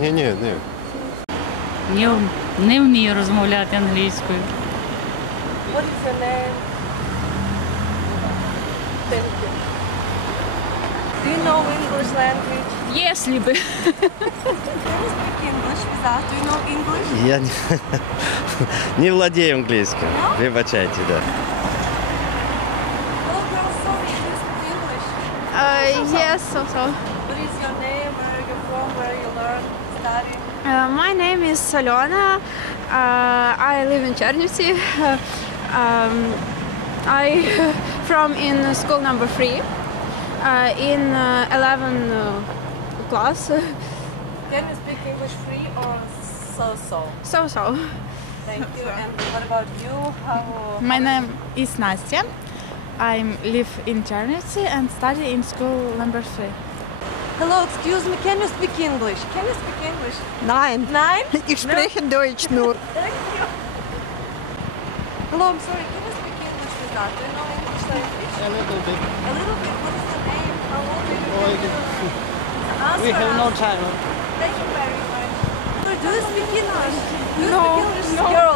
Ні, ні, ні. Ні, не вмію розмовляти англійською. What is your name? Thank you. Do you know English language? Якщо би. Can you speak English without? Do you know English? Я не, не владію англійським. Вибачайте, да. Hello, girl. Sorry. Do you speak English? Uh, yes, so so. What is your name? Where are you from? Where you learn? Study? Uh, my name is Solona. Uh, I live in Chernivtsi. Uh, um, I from in school number three, uh, in uh, 11 uh, class. Can you speak English free or so-so? So so. Thank you. And what about you? How? My name is Nastya. I live in Chernivtsi and study in school number three. Hello, excuse me. Can you speak English? Can you speak English? Nein, Nine? ich spreche Deutsch nur. Thank you. Hello, I'm sorry. Can you speak English with us? Do you know English language? A little bit. A little bit. What is the name? How old are you? Oh, Can I We answer have no time. Thank you very much. Do you speak English? Do you No, speak English, no. girls?